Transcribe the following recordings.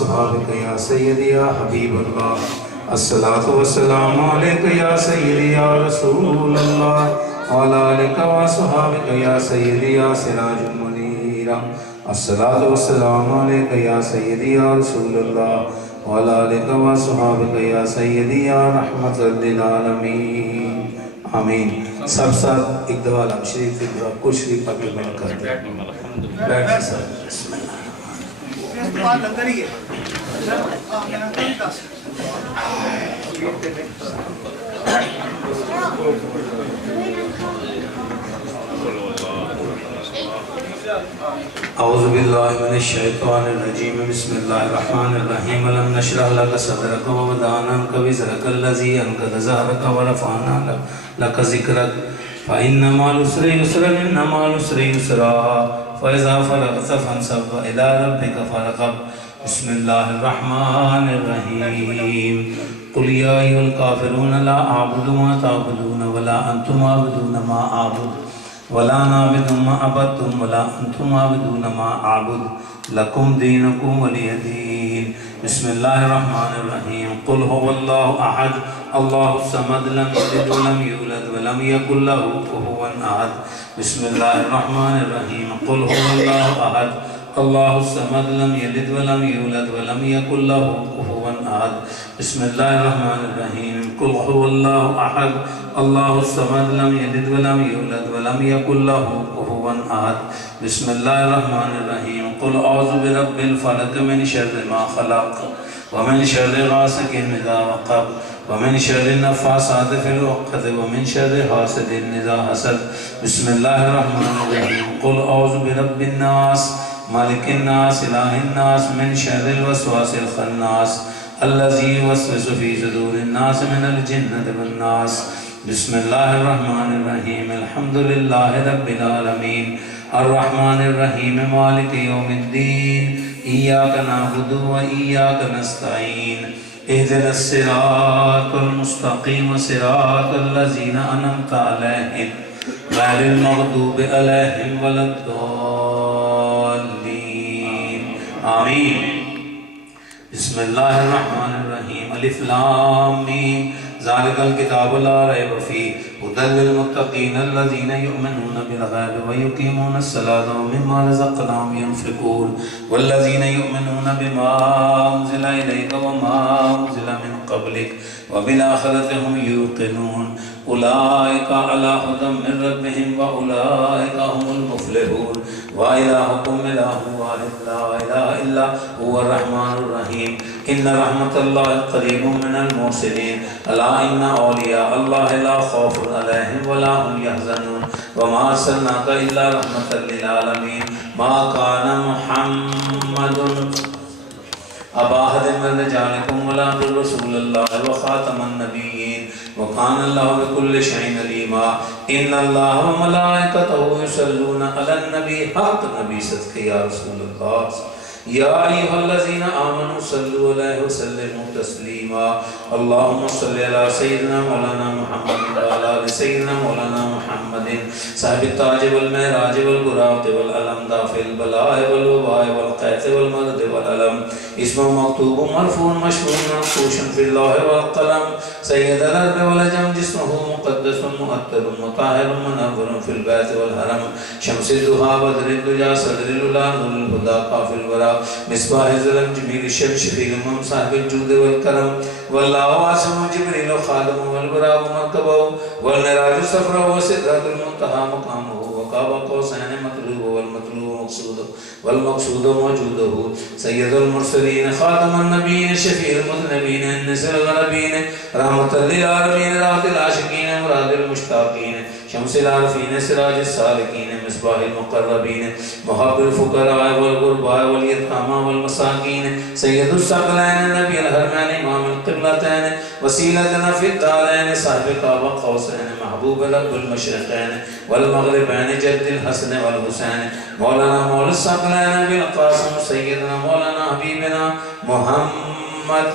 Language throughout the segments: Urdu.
صحابك يا سيدي يا حبيب الله الصلاة والسلام عليك يا سيدي يا رسول الله وعلى آلك وصحابك يا سيدي يا سراج منير الصلاة والسلام عليك يا سيدي يا رسول الله وعلى آلك وصحابك يا سيدي يا رحمة للعالمين آمین. سب ساتھ ایک دعا علم شریف کی دعا کل شریف پاک میں کر دیں. بیٹھ سر. بسم اللہ. اعوذ باللہ من الشیطان الرجیم بسم اللہ الرحمن الرحیم الم نشرح لک صدرک ووضعنا عنک وزرک الذی انقض ظہرک ورفعنا لک ذکرک فإن مع العسر يسرا إن مع العسر يسرا فإذا فرغت فانصب وإلى ربك فارغب. بسم الله الرحمن الرحيم قل يا أيها الكافرون لا أعبد ما تعبدون ولا أنتم عابدون ما أعبد ولا أنا عابد ما عبدتم ولا أنتم عابدون ما أعبد لكم دينكم ولي دين. بسم الله الرحمن الرحيم قل هو الله أحد الله الصمد لم يلد ولم يولد ولم يكن له كفوا أحد. بسم الله الرحمن الرحيم قل هو الله أحد الله الصمد لم يلد ولم يولد ولم يكن له كفوا أحد. بسم الله الرحمن الرحيم قل هو الله أحد الله الصمد لم يلد ولم يولد ولم يكن له كفوا أحد. بسم الله الرحمن الرحيم قل أعوذ برب الفلق من شر ما خلق ومن شر غاسق إذا وقب ومن شر النفاثات في العقد ومن شر حاسد إذا حسد. بسم الله الرحمن الرحيم قل أعوذ برب الناس مالك الناس إله الناس من شر الوسواس الخناس الذي يوسوس في صدور الناس من الجنة والناس. بسم الله الرحمن الرحيم الحمد لله رب العالمين الرحمن الرحيم مالك يوم الدين إياك نعبد وإياك نستعين اهدنا الصراط المستقيم صراط الذين أنعمت عليهم غير المغضوب عليهم ولا الضالين آمين. بسم الله الرحمن الرحيم الف لام ميم ذلك الكتاب لا ريب فيه هدى للمتقين الذين يؤمنون بالغيب ويقيمون الصلاة ومما رزقناهم ينفقون والذين يؤمنون بما أنزل إليك وما أنزل من قبلك وبالآخرة هم يوقنون أولئك على هدى من ربهم وأولئك هم المفلحون. وإلهكم إله واحد لا إله إلا هو الرحمن الرحيم إن رحمة الله قريب من المحسنين ألا إن أولياء الله لا خوف عليهم ولا هم يحزنون وما أرسلناك إلا رحمة للعالمين. ما كان محمد أبا أحد من رجالكم ولكن رسول الله وخاتم النبيين وكان الله بكل شيء عليما. إن الله وملائكته يصلون على النبي حق نبي صدق يا رسول الله يا أيها الذين آمنوا صلوا عليه وسلموا تسليما. اللهم صل على سيدنا مولانا محمد وعلى آل سيدنا مولانا محمد صاحب التاج والمعراج والبراق والعلم دافع البلاء والوباء والقيت والمرض والألم اسمه مكتوب مرفوع مشهور منقوش في اللوح والقلم سيد الأرض والأجم جسمه مقدس مؤثر مطهر منور في البيت والحرم شمس الضحى بدر الدجى صدر الأولى نور الهدى قافل الورى مصباح الظلم جميل الشمس شفيع الأمم صاحب الجود والكرم والله عاصم جبريل خادم والبراق مركبه والمعراج سفره وسدرة المنتهى مقامه وقاب قوسين مطلوب والمطلوب مقصوده والمقصود موجوده سيد المرسلين خاتم النبيين شفيع المذنبين النسر الغربين رحمة للعالمين راحة العاشقين مراد المشتاقين شمس العارفين سراج السالكين مصباح المقربين محب الفقراء والغرباء واليتامى والمساكين سيد الثقلين نبي الحرمين امام القبلتين وسيلتنا في الدارين صاحب الكعبة قوسين محبوب رب المشرقين والمغربين جد الحسن والحسين مولانا مولى الثقلين بالقاسم سيدنا مولانا حبيبنا محمد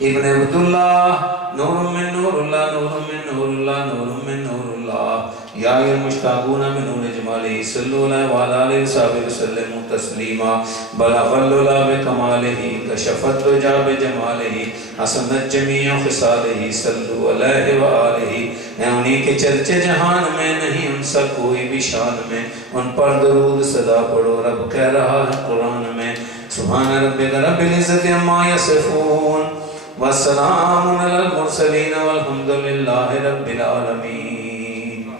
ابن عبداللہ نور من نور اللہ نور من نور اللہ نور من نور اللہ یا المشتاقون من نور جمالہ صلو علیہ وعلا علیہ وصحبہ وسلم تسلیما بلغ اللہ بکمالہ کشفت رجا بجمالہ حسنت جمیع خصالہ صلو علیہ وآلہ اے انہی کے چرچے جہان میں نہیں ان سا کوئی بھی شان میں ان پر درود صدا پڑھو رب کہہ رہا ہے قرآن میں سبحان ربک رب العزت عما یصفون والسلام علی المرسلین والحمد للہ رب العالمین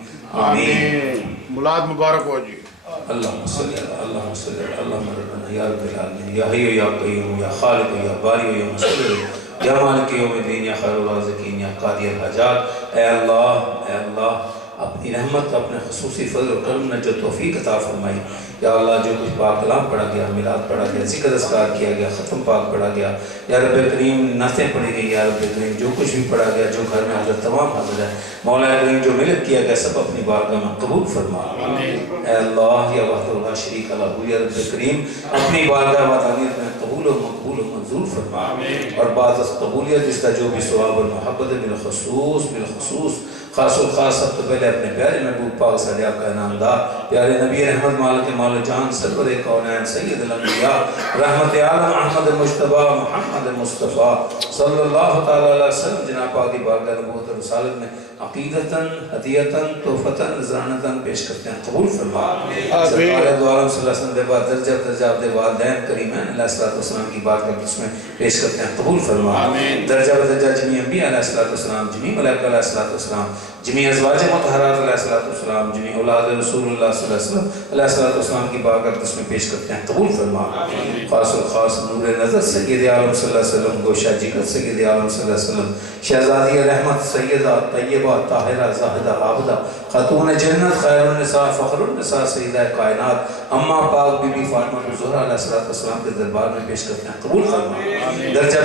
آمین. ملاد مبارک ہو جی. اللہم صلی اللہ اللہم صلی اللہ اللہم ربنا یا رب العالمین یا حی یا قیوم یا خالق یا باری یا مصور یا مالک یوم الدین یا خیر الرازقین یا قاضی الحاجات. اے اللہ اپنی رحمت اپنے خصوصی فضل و کرم نے جو توفیق عطا فرمائی یا اللہ جو کچھ پاک کلام پڑھا گیا میلاد پڑھا گیا ذکر اذکار کیا گیا ختم پاک پڑھا گیا یا رب کریم نعتیں پڑھی گئی یا رب کریم جو کچھ بھی پڑھا گیا جو گھر میں حضرت تمام حاضر ہے مولا کریم جو ملک کیا گیا سب اپنی بارگاہ میں قبول فرما. اے اللہ یا وحدہ لا شریک لہ یا رب کریم اپنی بارگاہ وحدانیت میں قبول و مقبول و منظور فرما اور بعد از قبولیت اس کا جو بھی ثواب اور محبت بالخصوص خاص و خاص سب تو پہلے اپنے پیارے محبوب پاک صلی اللہ کا انعام دار پیارے نبی رحمت مالک مال جان سرور کونین سید الانبیاء رحمت عالم احمد مجتبی محمد مصطفیٰ صلی اللہ تعالی علیہ وسلم جناب پاک کی بارگاہ نبوت اور رسالت میں عقیدتاً ہدیتاً تحفتاً نذرانتاً پیش کرتے ہیں قبول فرما. سرکار دو عالم صلی اللہ علیہ وسلم دے بعد درجہ دے والدین کریمین علیہ السلام کی بارگاہ اس میں پیش کرتے ہیں قبول فرما. درجہ جمیع انبیاء علیہ السلام جمیع ملائکہ علیہ السلام جمیع ازواج مطہرات علیہ السلام جمیع اولاد رسول اللہ صلی اللہ علیہ السلام کی بارگاہ اس میں پیش کرتے ہیں قبول فرما. خاص و خاص نور نظر سید عالم صلی اللہ علیہ وسلم گوشہ جگر سید عالم صلی اللہ علیہ وسلم شہزادی رحمت سیدہ طیبہ طاہرہ زاہدہ عابدہ خاتون جنت خیر النساء فخر النساء سیدہ کائنات اماں پاک بی بی فاطمہ زہرا علیہ السلام کے دربار میں پیش کرتے ہیں قبول فرما. درجہ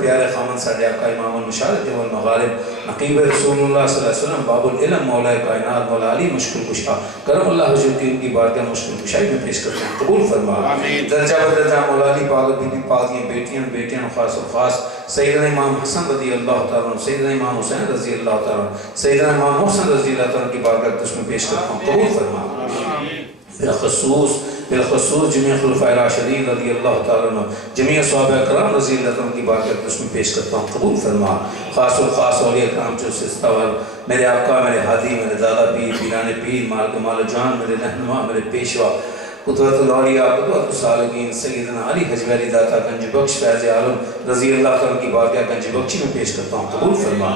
پیارے خامن ساڈے آقا امام المشارق والمغارب نقیب رسول اللہ صلی اللہ علیہ وسلم باب العلم مولا کائنات مولا علی مشکل کشا کرم اللہ حضور کی ان کی بارگاہ مشکل کشائی میں پیش کرتے ہیں قبول فرما. درجہ مولا علی پاک بی بی پاک کی بیٹیاں خاص و خاص سیدنا امام حسن رضی اللہ تعالیٰ عنہ سیدنا امام حسین رضی اللہ تعالیٰ عنہ سیدنا امام محسن رضی اللہ تعالیٰ عنہ کی بارگاہ اس میں پیش کرتا ہوں قبول فرما. بالخصوص جميع خلفاء راشدین رضی اللہ تعالیٰ عنہ جميع صحابہ کرام رضی اللہ تعالیٰ عنہ کی بارگاہ اس میں پیش کرتا ہوں قبول فرما. خاص و خاص اولیاء کرام جو سستہ میرے آقا میرے ہادی میرے دادا پیر پیران پیر مال کمال جان میرے رہنما میرے پیشوا قدوۃ الاولیاء قدوۃ الصالحین سیدنا علی حجویری داتا گنج بخش فیض عالم رضی اللہ تعالیٰ کی بارگاہ گنج بخشی میں پیش کرتا ہوں قبول فرما.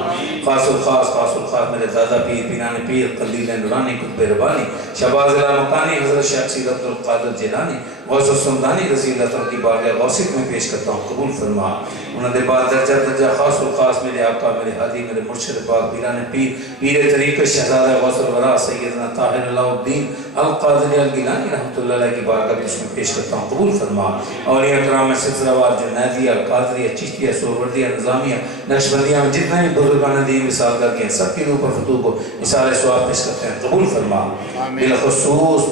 خاص الخاص میرے دادا پیر پیران پیر قلیل نورانی قطب ربانی شہباز مکانی حضرت شیخ سید عبد القادر جیلانی غوث السمدانی رضی اللہ تعالیٰ کی بارگاہ غوثیت میں پیش کرتا ہوں قبول فرما. انہوں نے بعد درجہ خاص میرے آقا میرے ہادی میرے مرشد پاک پیران پیر طریقہ شہزادہ غوث الورا سیدنا طاہر اللہ الدین القادری الگیلانی رحمۃ اللہ علیہ کی بارگاہ اس میں پیش کرتا ہوں قبول فرما. اولیاء کرام میں سلسلہ وار جنیدیہ قادریہ چشتیہ سہروردیہ نظامیہ نقشبندیہ میں جتنے بھی بزرگان دین مثال کر کے سب کے اوپر فتوح کو مثال ثواب پیش کرتے ہیں قبول فرما. بالخصوص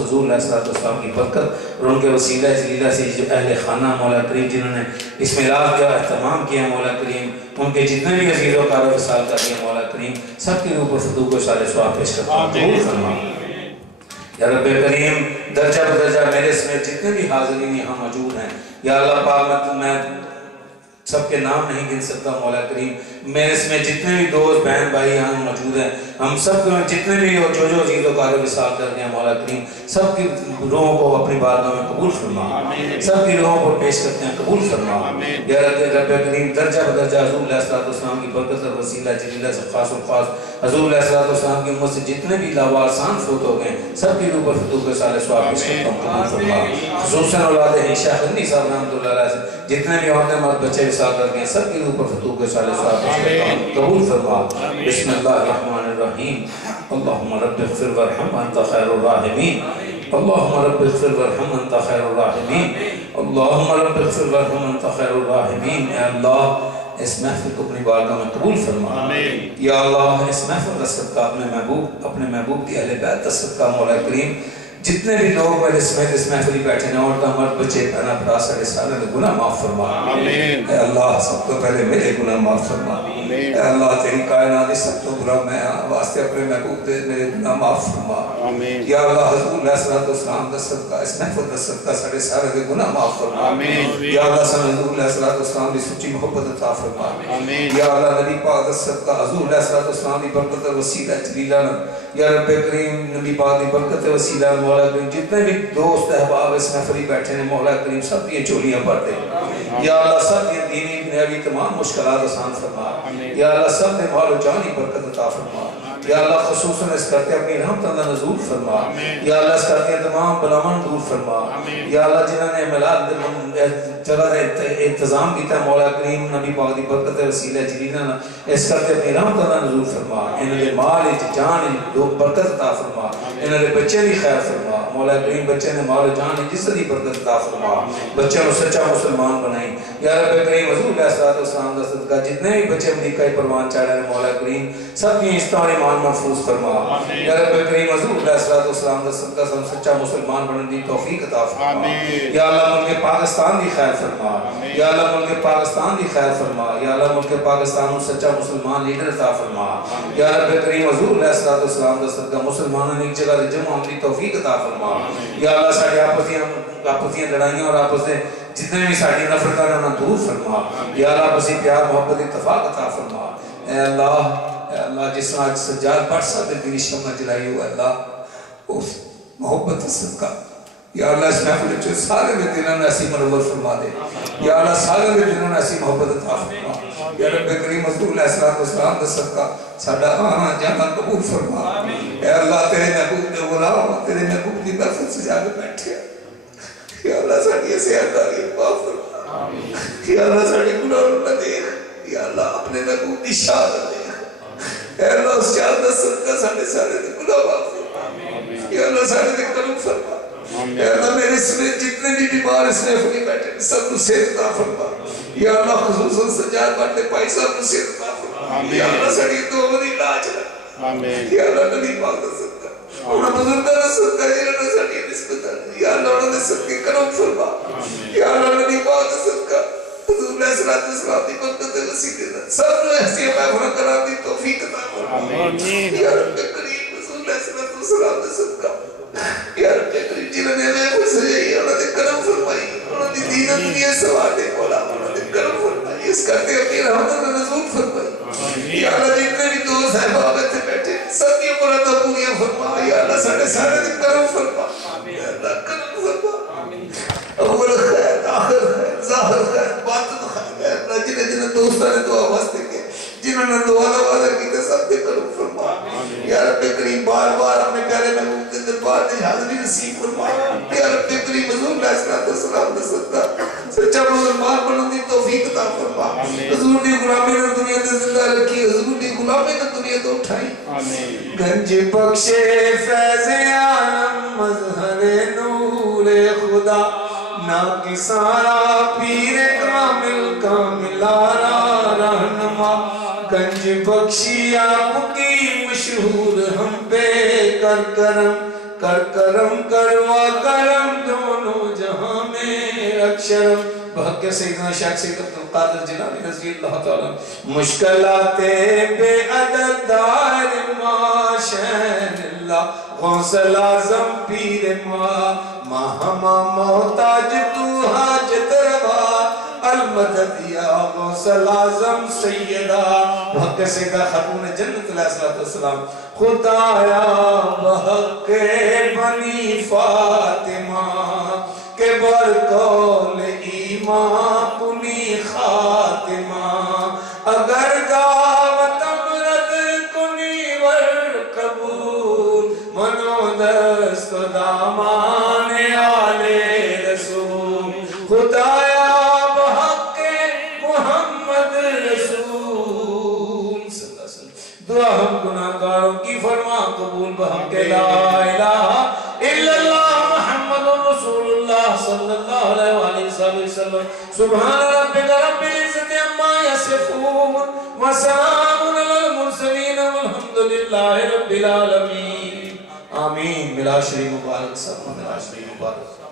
حضور علیہ السلام کی برکت اور ان کے وسیلہ جلیلہ سے جو اہل خانہ مولا کریم جنہوں نے اس میلاد کا اہتمام کیا مولا کریم ان کے جتنے بھی عزیز و کار وصال کر دیا مولا کریم سب کے اوپر فتوح کو مثال ثواب پیش کرتا ہوں قبول فرما. یا رب کریم درجہ بدرجہ میرے سمیت جتنے بھی حاضرین یہاں موجود ہیں یا اللہ پاک میں سب کے نام نہیں گن سکتا مولا کریم میرے سمیت جتنے بھی دوست بہن بھائی یہاں موجود ہیں ہم سب جتنے بھی جو عزیز و کار وصال کر دیا مولا کریم سب کی روحوں کو اپنی بارگاہ میں قبول فرما. سب کی روحوں کو پیش کرتے ہیں قبول فرما. یا رب کریم درجہ بدرجہ حضور علیہ السلام کی برکت اور وسیلہ جلیلہ سے خاص حضور علیہ السلام کی امت سے جتنے بھی لاوارثان فوت ہو گئے سب کی روح پر فتوح کے سال ثواب پیش کرتا ہوں قبول فرما. خصوصاً اولاد شیخ غنی صاحب رحمۃ اللہ علیہ سے جتنے بھی عورتیں مرد بچے وصال کر گئے سب کی روح پر فتوح کے سال ثواب پیش کرتا ہوں قبول فرما. بسم اللہ الرحمن الرحیم. اللہم رب اغفر ورحم انت خیر الراحمین. اللہم رب اغفر ورحم انت خیر الراحمین. اللہم رب اغفر ورحم انت خیر الراحمین. اے اللہ اس محفل کو اپنی بارگاہ میں قبول فرما. یا اللہ اس محفل کا صدقہ اپنے محبوب کی اہل بیت کا صدقہ مولا کریم جتنے بھی لوگ میرے سمیت اس محفلی بیٹھے ہیں عورتیں مرد بچے بہنا بھرا سارے سارے نے گناہ معاف فرما آمین اے اللہ سب تو پہلے میرے گناہ معاف فرما اے اللہ تیری کائنات کی سب تو برا میں واسطے اپنے محبوب دے میرے گناہ معاف فرما آمین یا اللہ حضور علیہ الصلوۃ والسلام دا صدقہ اس محفل دا صدقہ سارے سارے دے گناہ معاف فرما آمین یا اللہ سن حضور علیہ الصلوۃ والسلام دی سچی محبت عطا فرما آمین یا اللہ نبی پاک دا صدقہ حضور علیہ الصلوۃ والسلام دی برکت وسیلہ جلیلہ یا رب کریم نبی پاک دی برکت وسیلہ مولا کریم جتنے بھی دوست احباب اس محفلی بیٹھے ہیں مولا کریم سب کی چولیاں بھر دے یا اللہ سب کی دینی دنیاوی تمام مشکلات آسان فرما یا اللہ سب نے مال و جانی برکت عطا فرما یا اللہ خصوصاً اس کرتے اپنی رحمت اللہ نزول فرما یا اللہ اس کرتے تمام بلاون دور فرما یا اللہ جنہوں نے ملاد جگہ انتظام کیتا ہے مولا کریم نبی پاک دی برکت وسیلہ جلیلہ اس کرتے اپنی رحمت اللہ نزول فرما انہوں نے مال جان برکت عطا فرما انہوں نے بچے دی خیر فرما مولا کریم بچے نے مال جان جس دی برکت عطا فرما بچے کو سچا مسلمان بنائی یا رب کریم حضور علیہ الصلوۃ والسلام دا صدقہ جتنے بھی بچے امریکہ پروان چڑھ رہے ہیں مولا کریم سب کی استعمال ایمان محفوظ فرما یا رب کریم حضور علیہ الصلوۃ والسلام دا صدقہ سب سچا مسلمان بننے دی توفیق عطا فرما یا اللہ ملک پاکستان دی خیر فرما یا اللہ ملک پاکستان دی خیر فرما یا اللہ ملک پاکستان کو سچا مسلمان لیڈر عطا فرما یا رب کریم حضور علیہ الصلوۃ والسلام دا صدقہ مسلمانوں نے ایک جگہ تے جمع ہونے دی توفیق عطا فرما یا اللہ سارے آپسی لڑائیاں اور آپس میں جتنے بھی ساری نفرتاں نے انہیں دور فرما یا اللہ آپسی پیار محبت اتفاق عطا فرما اے اللہ جس طرح سجاد بٹ صاحب نے دینی شمع جلائی ہوا اللہ اس محبت صدقہ یا اللہ اس محفل جو سارے میں دلوں نے ایسی منور فرما دے یا اللہ سارے میں دلوں نے ایسی محبت عطا فرما یا رب کریم حضور علیہ الصلوۃ والسلام کا صدقہ ساڈا آنا جانا قبول فرما اے اللہ تیرے محبوب دے غلام تیرے محبوب دی برکت سے جا کے بیٹھے یا اللہ ساڈی صحت معاف فرما یا اللہ ساڈی گناہوں نہ دیکھ یا اللہ اپنے محبوب دی شان دیکھ اے اللہ اس شان دا صدقہ ساڈے سارے دے گناہ معاف فرما یا اللہ ساڈے دے کرم فرما اے اللہ میرے سمیت جتنے بھی بیمار اس محفل بیٹھے سب کو صحت عطا فرما یا اللہ خصوصاً سجاد بٹ پائی صاحب کو صحت عطا فرما یا اللہ ساڈی دعا دی علاج رکھ یا اللہ نبی پاک دا صدقہ انہاں بزرگاں دا صدقہ جنہاں نے ساڈی نسبت یا اللہ انہاں دے صدقے کرم فرما یا اللہ نبی پاک دا صدقہ حضور علیہ الصلوۃ والسلام دی برکت وسیلے نال سب نوں ایسی محفل کران دی توفیق عطا فرما یا رب کریم حضور علیہ الصلوۃ والسلام دا صدقہ یا رب کریم جنہاں نے محفل سجائی انہاں دے کرم فرمائی انہاں دی دین دنیا سوار دے مولا انہاں دے کرم فرمائی اس کرتے اپنی رحمت اللہ نزول فرمائی یا اللہ جتنے بھی دوست ہیں بابت سے بیٹھے سب کی مرادہ پوریاں فرما یا اللہ ساڑھے سارے دن کرم فرما یا اللہ کرم فرما اول خیر آخر خیر ظاہر خیر باطن خیر یا اللہ جنہیں دوستہ نے دعا واسطے کے جنہوں نے دعا وعدہ کی سب دے کرم فرما یا رب کریم بار بار اپنے پیارے محبوب کے دربار میں حاضری نصیب فرما یا رب کریم حضور علیہ السلام نے صدقہ سچا مسلمان بننے دی توفیق عطا فرما حضور دی غلامی نے دنیا تے زندہ رکھی حضور دی غلامی نے دنیا تو اٹھائی گنج بخشے فیض عالم مظہر نور خدا نا کسارا پیر کامل کاملارا رہنما گنج بخشی آپ کی مشہور ہم پہ کر کرم کروا کرم دونوں جہاں میں اکشرم بحق سیدنا شیخ سید عبدالقادر جیلانی رضی اللہ تعالی مشکلات بے عدد دار ما شہن اللہ غوث العظم پیر ما ہما محتاج تو حاجت روا المدد یا غوث العظم سیدہ بحق سیدہ خاتون جنت علیہ السلام خدایا بحق بنی فاطمہ کے برکول ایمان کنی خاتمہ اگر دعوت امرد کنی ور قبول منو دست دامان آل رسول خدایا بحق محمد رسول صلی اللہ علیہ وسلم دعا ہم گناہگاروں کی فرما قبول بحق لا الہ الا اللہ محمد رسول اللہ صلی اللہ علیہ وسلم سبحان ربک رب العزت عما یصفون وسلام علی المرسلین والحمد للہ رب العالمین آمین آمین. ملا شریف مبارک سب کو، ملا شریف مبارک.